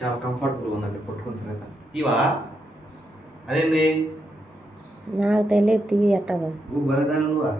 చాలా కంఫర్టబుల్గా ఉందండి పట్టుకున్న తర్వాత. ఇవా అదేంది నాకు తెలియదు తీయ ఎట్టగా. నువ్వు బలిదానం నువ్వా?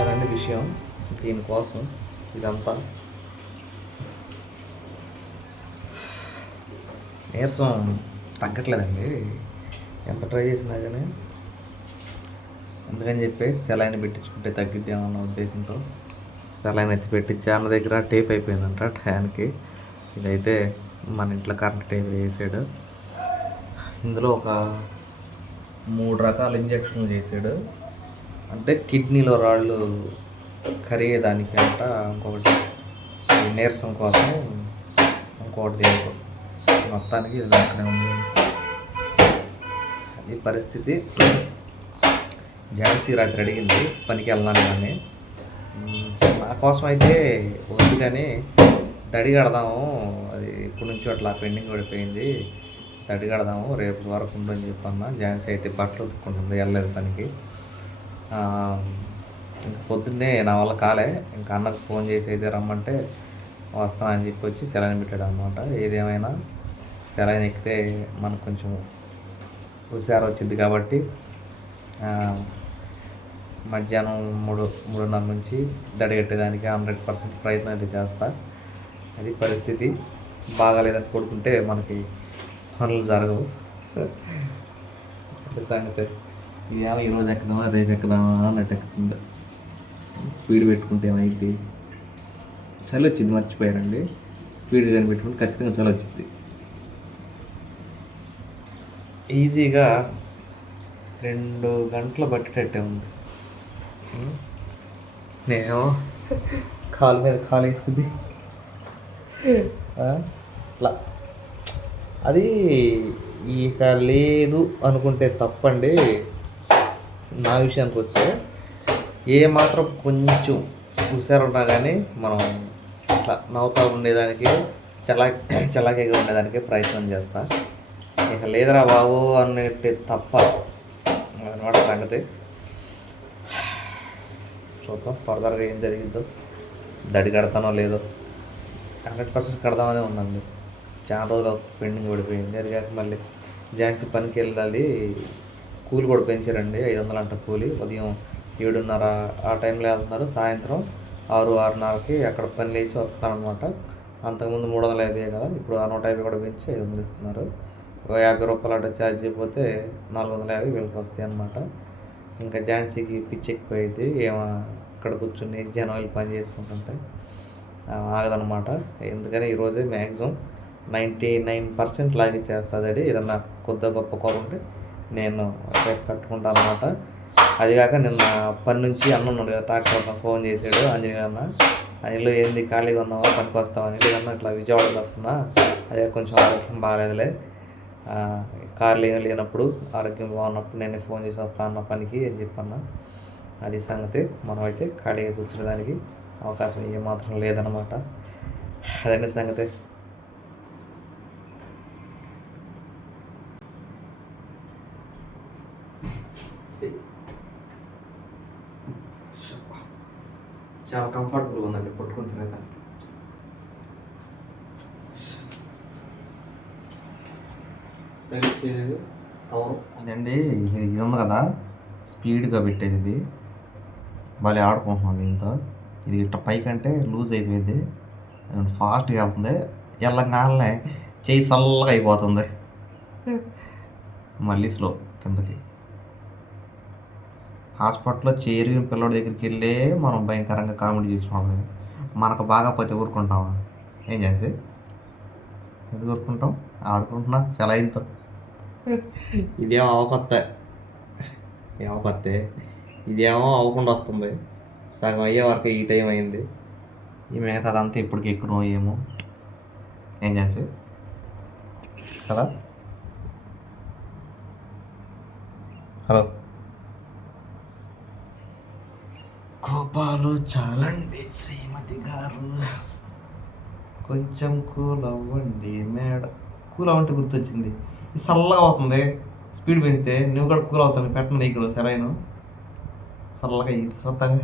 అదండి విషయం. దీనికోసం ఇదంతా నీరసం తగ్గట్లేదండి, ఎంత ట్రై చేసినా కానీ. అందుకని చెప్పి సెలైన్ పెట్టించుకుంటే తగ్గిద్దామన్న అన్న ఉద్దేశంతో సెలైన్ అయితే పెట్టించి అన్న దగ్గర టేప్ అయిపోయిందంట ట్యాన్కి. ఇదైతే మన ఇంట్లో కరెంట్ టేప్ వేసాడు. ఇందులో ఒక 3 రకాల ఇంజక్షన్లు చేసాడు. అంటే కిడ్నీలో రాళ్ళు కరిగేదానికి అంట, ఇంకొకటి నీరసం కోసం, ఇంకొకటి దేనికో. మొత్తానికి ఇది దాంట్లోనే ఉంది. అది పరిస్థితి. ఝాన్సీ రాత్రి అడిగింది పనికి వెళ్ళాను కానీ, నా కోసం అయితే వద్దు కానీ దడి కడదాము, అది ఇప్పటి నుంచి అట్లా పెండింగ్ పడిపోయింది, దడి కడదాము రేపు వరకు ఉండని చెప్పన్నా. ఝాన్సీ అయితే బట్టలు ఉతుక్కుంటుంది, వెళ్ళలేదు పనికి. ఇంక పొద్దున్నే నా వల్ల కాలే, ఇంకా అన్నకు ఫోన్ చేసి అయితే రమ్మంటే వస్తాను అని చెప్పి వచ్చి సెలైన్ పెట్టాడు అనమాట. ఏదేమైనా సెలైన్ ఎక్కితే మనకు కొంచెం హుషారు వచ్చింది కాబట్టి మధ్యాహ్నం 3:30 నుంచి దడిగట్టేదానికి 100% ప్రయత్నం అయితే చేస్తా. అది పరిస్థితి. బాగాలేదని కొడుకుంటే మనకి పనులు జరగవు. సంగతి ఇదేమో ఈరోజు ఎక్కుదామా రేపు ఎక్కుదామా అన్నట్టు ఎక్కుతుంది. స్పీడ్ పెట్టుకుంటే ఏమైంది, చలి వచ్చింది, మర్చిపోయారండి. స్పీడ్ కానీ పెట్టుకుంటే ఖచ్చితంగా చలి వచ్చింది. ఈజీగా 2 గంటలు పట్టేటట్టే ఉంది. నేను కాలు మీద కాలు వేసుకుంది అట్లా. అది ఇక లేదు అనుకుంటే తప్పండి. నా విషయానికి వస్తే ఏమాత్రం కొంచెం హుషారున్నా కానీ మనం అట్లా నవ్వుతూ ఉండేదానికి, చలాకీగా ఉండేదానికి ప్రయత్నం చేస్తా. ఇక లేదురా బాబు అన్నట్టు తప్ప అన్నమాట సంగతి. చూద్దాం ఫర్దర్గా ఏం జరిగిద్దో. దడి కడతానో లేదో, 100% కడదామనే ఉందండి. చాలా రోజులు పెండింగ్ పడిపోయింది. అది కాక మళ్ళీ ఝాన్సీ పనికి వెళ్ళాలి, కూలి కూడా పెంచారండి, 500 అంట కూలి. ఉదయం 7:30 ఆ టైంలో వెళ్తున్నారు, సాయంత్రం 6-6:30కి అక్కడ పని లేచి వస్తానమాట. అంతకుముందు 350 కదా, ఇప్పుడు 150 కూడా పెంచి 500 ఇస్తున్నారు. 50 రూపాయలు అటు ఛార్జ్ అయిపోతే 450 వీళ్ళకి వస్తాయి అన్నమాట. ఇంకా ఝాన్సీకి పిచ్చి ఎక్కిపోయింది, ఏమో ఇక్కడ కూర్చుని జనం పని చేసుకుంటుంటే. ఆగదనమాట. ఎందుకని ఈరోజే మ్యాక్సిమం 99% లాగిచ్చేస్తుంది. ఏదన్నా కొద్దిగా గొప్ప కూర ఉంటే నేను రేపు కట్టుకుంటాను అనమాట. అదిగాక నిన్న పని నుంచి అన్న ఉన్నాడు కదా, ట్రాక్టర్ ఫోన్ చేశాడు ఆంజనేయ అన్న. అనిలో ఏంది ఖాళీగా ఉన్నావా, పనికి వస్తావని. లేదన్నా ఇట్లా విజయవాడకి వస్తున్నా, అదే కొంచెం ఆరోగ్యం బాగాలేదులే, కార్లు ఏం లేనప్పుడు ఆరోగ్యం బాగున్నప్పుడు నేను ఫోన్ చేసి వస్తాను అన్న పనికి అని చెప్పన్నా. అది సంగతి. మనమైతే ఖాళీగా కూర్చునేదానికి అవకాశం ఏమాత్రం లేదనమాట. అదండి సంగతి. చాలా కంఫర్టబుల్గా ఉందండి పట్టుకొని తినేదాన్ని. అదండి ఇది ఉంది కదా, స్పీడ్గా పెట్టేది. ఇది భలే ఆడుకుంటున్నాను దీంతో. ఇది ఇట్ట పైకంటే లూజ్ అయిపోయింది, ఫాస్ట్గా వెళ్తుంది. వెళ్ళగానే చెయ్యి చల్లగా అయిపోతుంది, మళ్ళీ స్లో కిందకి. హాస్పిటల్లో చేరిన పిల్లడి దగ్గరికి వెళ్ళే మనం భయంకరంగా కామెడీ చేసుకోవాలి. మనకు బాగా పోతే ఊరుకుంటామా? ఏం చేసి ఎందుకు ఊరుకుంటాం? ఆడుకుంటున్నా సెలైన్తో. ఇదేమో అవకొత్తే ఇదేమో అవ్వకుండా వస్తుంది. సగం అయ్యే వరకు ఈ టైం అయింది. ఈ మిగతా అదంతా ఇప్పటికి ఎక్కువ ఏమో. ఏం చేసి కదా. హలో, కోపాలు చాలండి శ్రీమతి గారు, కొంచెం కూల్ అవ్వండి మేడం. కూల్ అవ్వంటే గుర్తొచ్చింది, ఇది చల్లగా అవుతుంది. స్పీడ్ పెంచితే నువ్వు కూడా కూల్ అవుతాను. పెట్టను నీకు కూడా సెలైను, చల్లగా ఇది స్వతగా.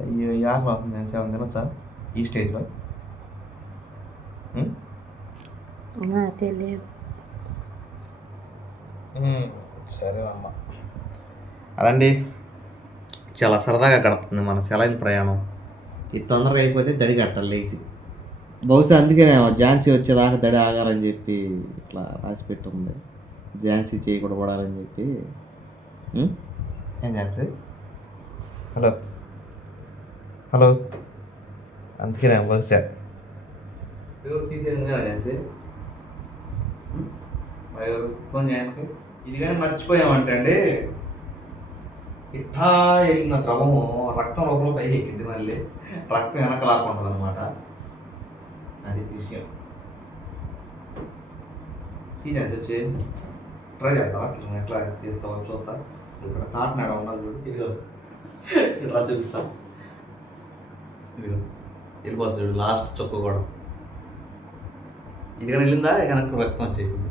అయ్యో యాక్ అవుతుంది. నేను 7 తినొచ్చా ఈ స్టేజ్లో? తెలియదు. సరే అమ్మ. అదండి, చాలా సరదాగా గడుపుతుంది మన సెలైన్ ప్రయాణం. ఇది తొందరగా అయిపోతే దడి కట్టాలి లేచి. బహుశా అందుకనే ఝాన్సీ వచ్చేదాకా దడి ఆగాలని చెప్పి ఇట్లా రాసి పెట్టుంది. ఝాన్సీ చేయి కూడా పడాలని చెప్పి. ఏం ఝాన్సీ? హలో హలో, అందుకనే బహుశా ఎవరు తీసేది కదా ఝాన్సీ, ఫోన్ చేయడానికి. ఇది కానీ మర్చిపోయామంటే అండి, ఇట్టా వెళ్ళిన ద్రవము రక్తం రూపంలో పైకి ఎక్కింది, మళ్ళీ రక్తం వెనక లాక్కుంటుంది అనమాట. అది విషయం. తీసేసి వచ్చి ట్రై చేస్తావా? అసలు ఎట్లా తీస్తావో చూస్తా. ఇక్కడ కాకినాడ ఉండాలి చూడు, ఇదిగో ఇట్లా చూపిస్తా. ఇదిగో వెళ్ళిపోతుంది చూడు, లాస్ట్ చొక్క కూడా. ఇది కానీ వెళ్ళిందా, వెనక్కి రక్తం వచ్చేసింది.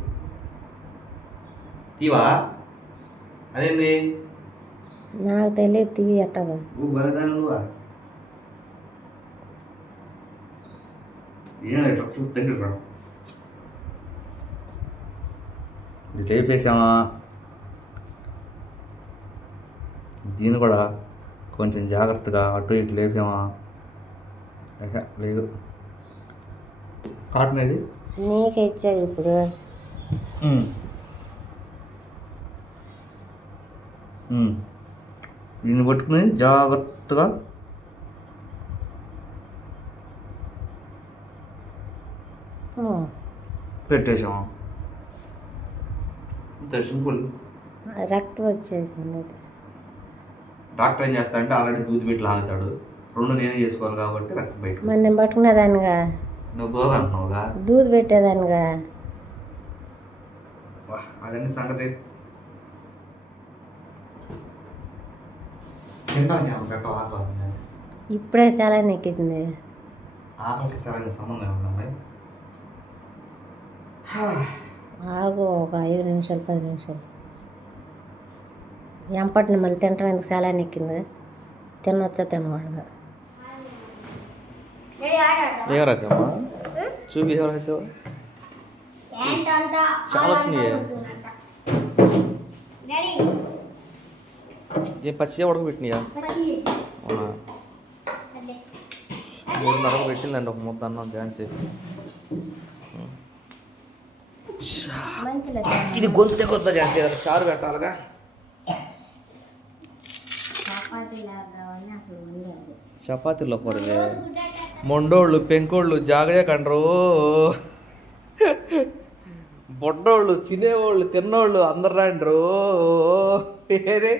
తీవా? అదేంది? నాకు తెలియదు, తీయి ఎట్టగా. నువ్వు బలిదాని నువ్వా? ఏం డ్రగ్స్ దగ్గర రా. ఇది లేపేసామా? దీన్ని కూడా కొంచెం జాగ్రత్తగా అటు ఇటు లేపామా? లేదు, కాటన్ ఇది నీకే ఇచ్చావు ఇప్పుడు. దీన్ని పట్టుకుని జాగ్రత్తగా పెట్టేసాము. సింపుల్. రక్తం వచ్చేసింది. డాక్టర్ ఏం చేస్తాడంటే ఆల్రెడీ దూది పెట్టి లాగుతాడు. 2 నేనే చేసుకోవాలి కాబట్టి రక్తం బయట. మరి నేను పట్టుకునేదానిగా, నువ్వు పోదంటున్నావుగా, దూది పెట్టేదానిగా. అదండి సంగతి. తింటాను పెట్టవు, ఆకలి. ఇప్పుడే సెలైన్ ఎక్కింది. ఆకలికి సరైన సంబంధం ఉందండి. ఆగు ఒక 5 నిమిషాలు 10 నిమిషాలు. ఎంపటిని మళ్ళీ తింటాం ఎందుకు? సెలైన్ ఎక్కింది, తినొచ్చా తినకూడదు. ఏం రాసావా? చూపి, ఏం రాసావా? చాలా వచ్చినాయి. ఏ పచ్చిగా ఉడకబెట్టినాయా? 3:30 పెట్టిందండి ఒక ముద్ద అన్నం ఝాన్సీ. ఇది గొంతే కొత్త ఝాన్సీ, చారు పెట్టాలిగా. చపాతీలో కూరలే మొండోళ్ళు పెంకోళ్ళు జాగ్రత్త కండ్రు బొడ్డోళ్ళు తినేవాళ్ళు తిన్నోళ్ళు అందరు రాండ్రు ఏరే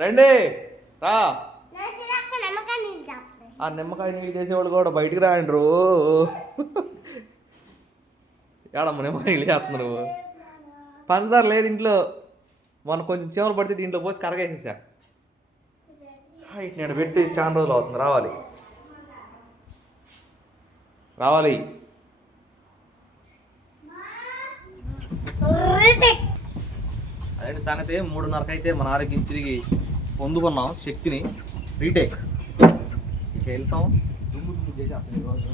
రండి రా ఆ నిమ్మకాయ నీళ్ళు చేసేవాళ్ళు కూడా బయటికి రాండ్రు ఏడమ్మ నిమ్మకాయ నీళ్ళు చేస్తున్నారు పంచదార లేదు ఇంట్లో మొన్న కొంచెం చీమలు పడితే దీంట్లో పోసి కరగేసేసా నేను పెట్టి చాలా రోజులు అవుతుంది రావాలి రావాలి అదే సంగతి 3:30కి అయితే మన ఆరోగ్యం తిరిగి పొందుకున్నాం శక్తిని రీటేక్ ఇక వెళ్తాం దుమ్ము దుమ్ము చేసి అసలు ఈరోజు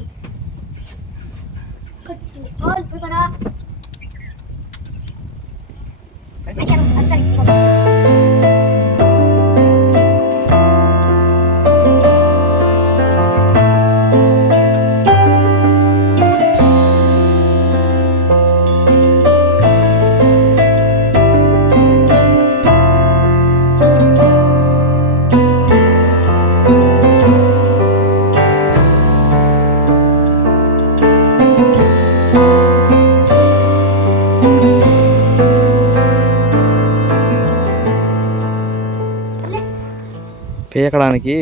పీకడానికి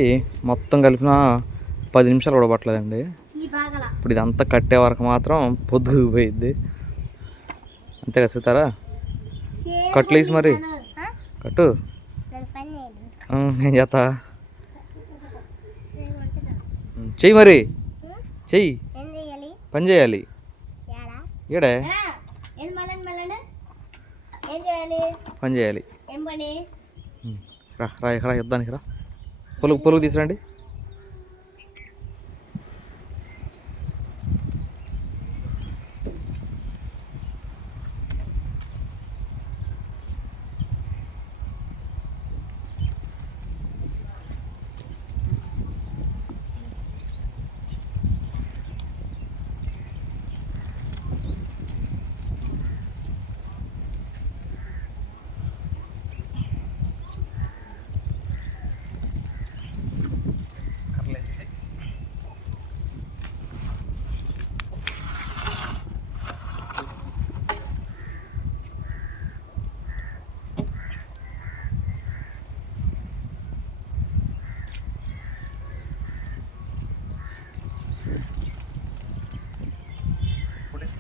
మొత్తం కలిపిన 10 నిమిషాలు కూడా పట్టలేదండి. ఇప్పుడు ఇదంతా కట్టే వరకు మాత్రం పొద్దుపోయిద్ది. అంతే కదా సీతారా? కట్లు వేసి మరి కట్టు నేను చేస్తా. చెయ్యి మరి చెయ్యి పని చేయాలి. ఏడే పని చేయాలి. రా రా రా యుద్ధానికి రా. పొలుగు తీసుకురండి.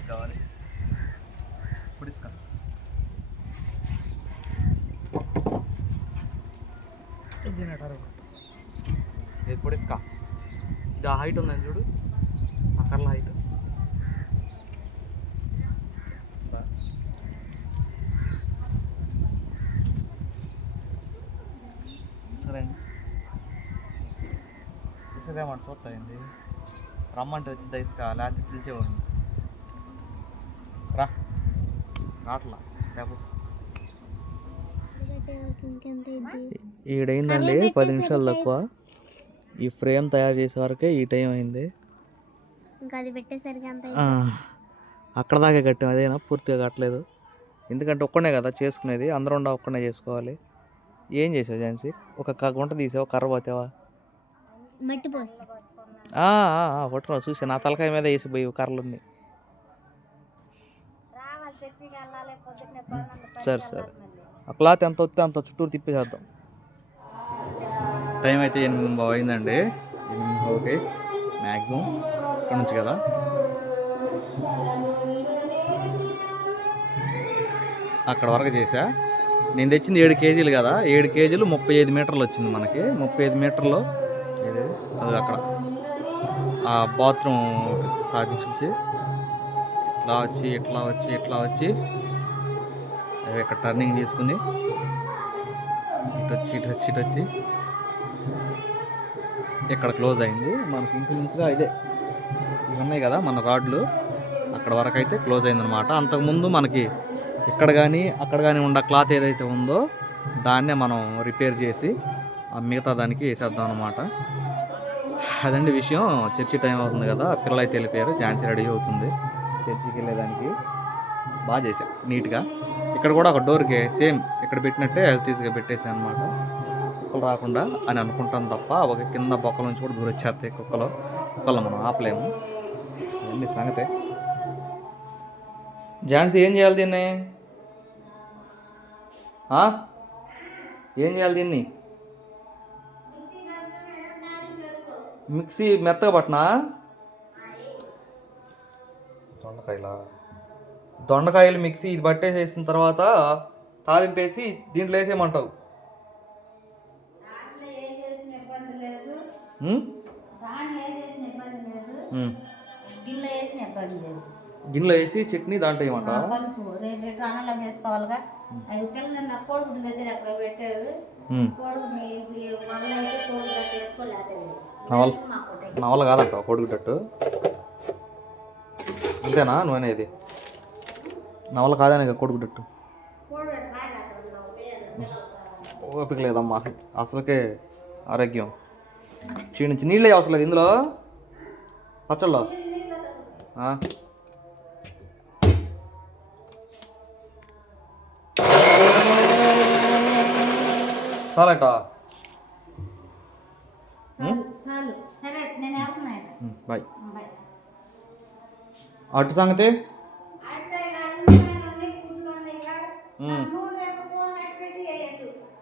కావాలి ఎప్పుడు ఇసుక ఇది ఆ హైట్ ఉందని చూడు ఆ కర్ల హైట్ సరే అండి. ఇసుకేమంట చూస్తాయండి రమ్మంటే వచ్చింది ఇసుక లేకపోతే పిలిచేవాడిని. రా రాట్లా రేపు ఈడైందండి 10 నిమిషాలు తక్కువ. ఈ ఫ్రేమ్ తయారు చేసే వరకే ఈ టైం అయింది. అక్కడ దాకా కట్టాం అదేనా పూర్తిగా కట్టలేదు. ఎందుకంటే ఒక్కడే కదా చేసుకునేది, అందరూ ఉండ ఒక్కడే చేసుకోవాలి. ఏం చేసావు ఝాన్సీ? ఒక గుంట తీసావు కర్ర పోతావా? పట్టుకున్నావు చూసా నా తలకాయ మీద వేసి పోయి కర్రలున్నాయి. సరే సరే ఆ క్లాత్ ఎంత వస్తే అంత చుట్టూరు తిప్పేసేద్దాం. టైం అయితే 8:30 అయిందండి. 8:30కి మ్యాక్సిమం ఇక్కడ నుంచి కదా. అక్కడ వరకు చేసా. నేను తెచ్చింది 7 కేజీలు కదా. 7 కేజీలు 35 మీటర్లు వచ్చింది మనకి. 35 మీటర్లు అది అక్కడ ఆ బాత్రూమ్ సాధించి ఇట్లా వచ్చి ఇక్కడ టర్నింగ్ తీసుకుని ఇటు వచ్చి ఇక్కడ క్లోజ్ అయింది. మనకి ఇంచుమించుగా ఇదే ఇవి ఉన్నాయి కదా మన రాడ్లు, అక్కడ వరకు అయితే క్లోజ్ అయిందనమాట. అంతకుముందు మనకి ఇక్కడ కానీ అక్కడ కానీ ఉన్న క్లాత్ ఏదైతే ఉందో దాన్నే మనం రిపేర్ చేసి మిగతా దానికి వేసేద్దాం అనమాట. అదండి విషయం. చర్చి టైం అవుతుంది కదా, పిల్లలు అయితే వెళ్ళిపోయారు. ఝాన్సీ రెడీ అవుతుంది చర్చికి వెళ్ళేదానికి. బాగా చేశాం నీట్గా. ఇక్కడ కూడా ఒక డోర్కి సేమ్ ఇక్కడ పెట్టినట్టే యాజ్ టీజ్గా పెట్టేసాను అనమాట. కుక్కలు రాకుండా అని అనుకుంటాను తప్ప ఒక కింద బొక్కల నుంచి కూడా దూరొచ్చేస్తాయి కుక్కలు మనం ఆపలేము. ఇవన్నీ సంగతే. ఝాన్సీ ఏం చేయాలి దీన్ని? ఏం చేయాలి దీన్ని? మిక్సీ మెత్తగా పట్టినా? దొండకాయలు మిక్సీ ఇది పట్టేసేసిన తర్వాత తాలింపేసి దీంట్లో వేసేయమంటావు. గిన్నెలో వేసి చట్నీ దాంట్లో వేయమంటావా? వేసుకోవాలిగా. అది పిల్లలు కోడిగుడ్లు తెచ్చి అక్కడ పెట్టారు. నవల కాదంట కోడిగుడ్డట్టు. అంతేనా నువ్వు అనేది? నవల కాదనే కొడుకుటట్టు. ఓపిక లేదమ్మా అసలుకే. ఆరోగ్యం క్షీణించి నీళ్ళే అవసరం లేదు ఇందులో పచ్చళ్ళలో. చాలట. బాయ్. అటు సంగతి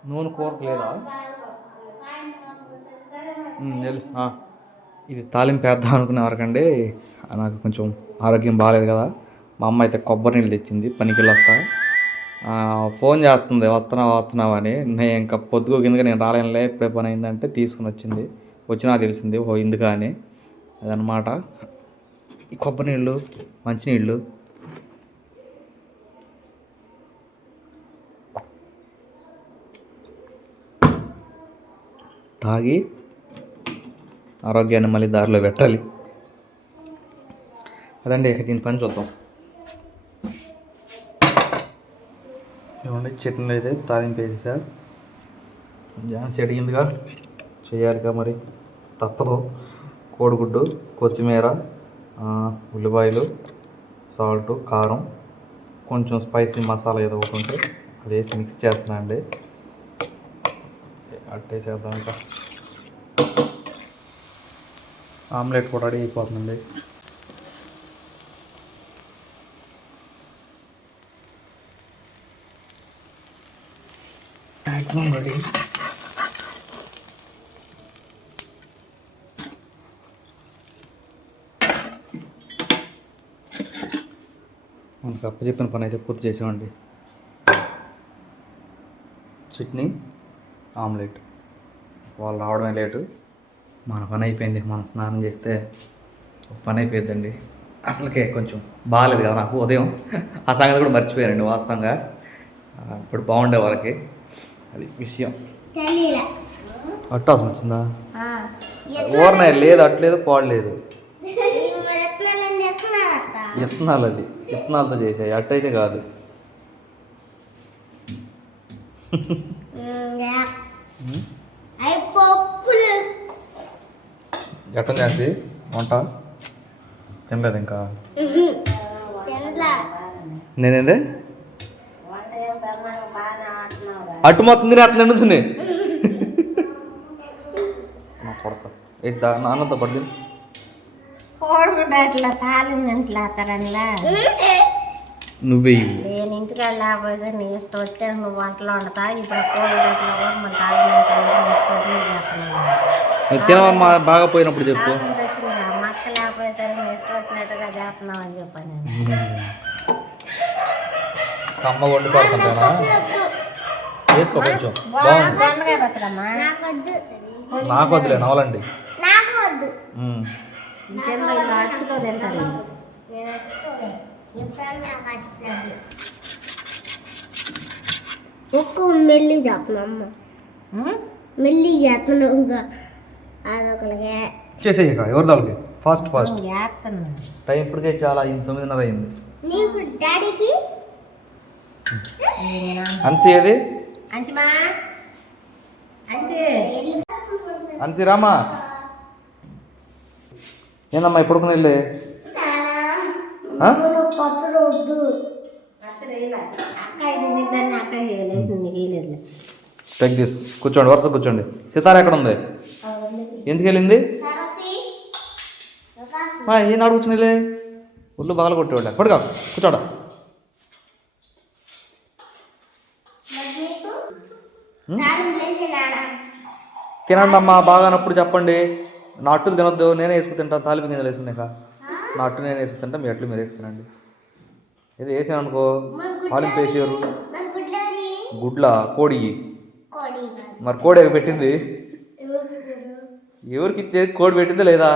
నూనె కూరకు లేదా? ఇది తాలింపు వేద్దాం అనుకునే వరకండి నాకు కొంచెం ఆరోగ్యం బాగాలేదు కదా. మా అమ్మ అయితే కొబ్బరి నీళ్ళు తెచ్చింది, పనికి వెళ్ళొస్తా. ఫోన్ చేస్తుంది వస్తున్నావు అని. నేను ఇంకా పొద్దుగో కిందగా నేను రాలేనులే ఎప్పుడే పని అయిందంటే తీసుకుని వచ్చింది. వచ్చినా తెలిసింది ఓ ఇందుకా అని. అదనమాట ఈ కొబ్బరి నీళ్ళు, మంచినీళ్ళు. తాగి ఆరోగ్యాన్ని మళ్ళీ దారిలో పెట్టాలి. అదండి ఇక దీని పని చూద్దాం. ఏమండి చట్నీ అయితే తాలింపు వేసేసా. ఝాన్సీ అడిగిందిగా చేయాలిగా మరి తప్పదు. కోడిగుడ్డు, కొత్తిమీర, ఉల్లిపాయలు, సాల్ట్, కారం, కొంచెం స్పైసీ మసాలా ఏదో ఒకటి ఉంటే అది వేసి మిక్స్ చేస్తున్నా అండి. అట్టే చేద్దాం. ఇంకా ఆమ్లెట్ కూడా రెడీ అయిపోతుందండి. Maximum ready. మనకు అప్పచెప్పిన పని అయితే పూర్తి చేసామండి. చట్నీ, ఆమ్లెట్. వాళ్ళు రావడమే లేటు, మన పని అయిపోయింది. మనం స్నానం చేస్తే పని అయిపోయిందండి. అసలుకే కొంచెం బాగాలేదు కదా నాకు ఉదయం. ఆ సంగతి కూడా మర్చిపోయానండి వాస్తవంగా. ఇప్పుడు బాగుండే వాళ్ళకి అది విషయం. అట్టాల్సి వచ్చిందా? ఓర్నాయ లేదు, అట్లేదు, పాడలేదు. విత్తనాలు, అది విత్తనాలతో చేసాయి, అట్టయితే కాదు. ఎట్టం చేసి వంట తినలేదు ఇంకా. నేనేందే అటు మొత్తం తినేస్తున్నాను నుంచుని. కొడతా వేసి నాన్నతో పడి తిని. నువ్వే నేను ఇంటికి వెళ్ళకపోతే నీ ఇష్టం వస్తే నువ్వు వంటలో వండుతా. ఇప్పుడు కోడిగుడ్లో కూడా మన తాలిం ఇష్టం వచ్చినట్టు తినమ్మా. బాగా పోయినప్పుడు చెప్పు. వచ్చిందిగా మక్క లేకపోయేసరికి నీ ఇష్టం వచ్చినట్టుగా చేస్తున్నావు అని చెప్పాను నేను. అమ్మ వండి పడుతుంటానా? వేసుకో కొంచెం బాగుంది. నాకు వద్దులే నవలండి. ఇంకేందో ఇలా అట్టుతో తింటారు. ఎక్కువ మెల్లి చేస్తున్నామ్మ, మెల్లి చేస్తున్నావుగా. అదొకలిగే చేసేయక ఎవరి దానికి ఫాస్ట్ ఫాస్ట్. చేస్తున్నా టైం ఇప్పటికే చాలా 9:30 అయింది. నీకు డాడీకి అన్సి ఏది? అంచిమా అంచి అన్సి రామా. ఏందమ్మా ఇప్పుడు వెళ్ళి పచ్చడి వద్దు. అక్క ఇది తిందని అక్క వేసింది, మీకు వేయలేదు. Take this. కూర్చోండి, వరుస కూర్చోండి. సితార ఎక్కడ ఉంది? ఎందుకు వెళ్ళింది? ఏనాడు కూర్చునిలే, ఒళ్ళు బాగా కొట్టేవాళ్ళ. పడుగా కూర్చోడా. తినండి అమ్మా, బాగానప్పుడు చెప్పండి. నా అట్టులు తినొద్దు, నేనే వేసుకు తింటాను. తాలింపు గింజలు వేసుకున్నాక నా అట్టు నేనే వేసుకు తింటాను, మీ అట్లు మీరు వేసుకునండి. ఇది వేసాను అనుకో, తాలింపు వేసారు. గుడ్ల కోడి, మరి కోడి పెట్టింది ఎవరికి ఇచ్చేది? కోడి పెట్టింది లేదా?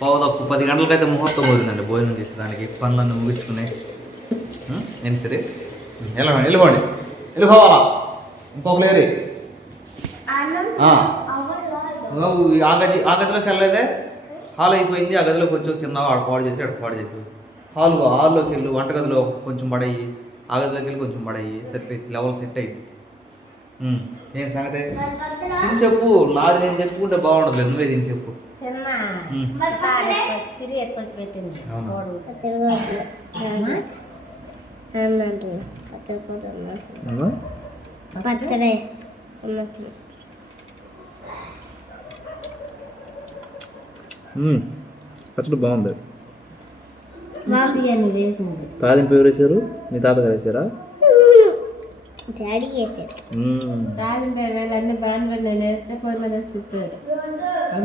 పావుదప్పు 10 గంటలకైతే ముహూర్తం పోయిందండి భోజనం చేసేదానికి. పనులన్నీ ముగించుకునే నేను సరే వెళ్ళిపోండి, వెళ్ళిపోవాలా. ఇంకొక లేరి నువ్వు ఆ గదిలోకి వెళ్ళలేదే. హాల్ అయిపోయింది, ఆ గదిలోకి వచ్చి తిన్నావు. ఆడ పాడు చేసి ఆడ పాడు చేసి హాల్లోకి వెళ్ళు. వంటగదిలో కొంచెం పడయ్యి, ఆ గదిలోకి వెళ్ళి కొంచెం పడయ్యి. సెట్ అయింది, లెవెల్ సెట్ అయింది. ఏం సంగతి తిని చెప్పు. నాది నేను చెప్పుకుంటే బాగుండదు, నువ్వే తిని చెప్పు. సిరి ఎత్తుకొచ్చి పెట్టింది. పచ్చడి పచ్చడి బాగుంది. అని వేసింది. తాలింపు ఎవరు వేసారు? మీ తాతగారు వేసారా? డాడీ వేసాడు. తాలింపు అన్ని బాండ్లు నేను వేస్తే పొయ్యి మీద వేసి తిప్పాడు.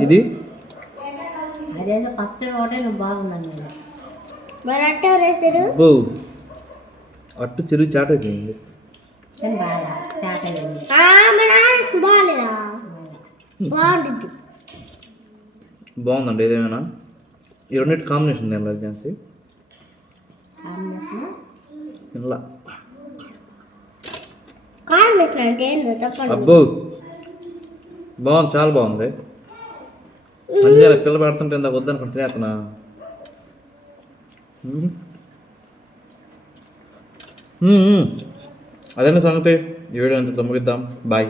ఇది అదేసో పచ్చడి ఒకటే నువ్వు బాగుందండి. మరి అట్ట ఎవరు వేసారు? అట్టు చెరువు చాట అయిపోయింది. కానీ బాగా చాట్ అయింది. బాగాలేదా? బాగుంటుంది. బాగుందండి. ఏదేమైనా ఈ రెండింటి కాంబినేషన్ తినలేదు ఝాన్సీ. తినలా. కాంబినేషన్ అంటే ఏంటో చెప్పండి. అబ్బో బాగుంది, చాలా బాగుంది. మంచిగా పిల్ల పెడుతుంటే ఇందాక వద్దనుకుంటే అతను అదే సంగతి. ఈ వీడియో అంతా ముగిద్దాం. బాయ్.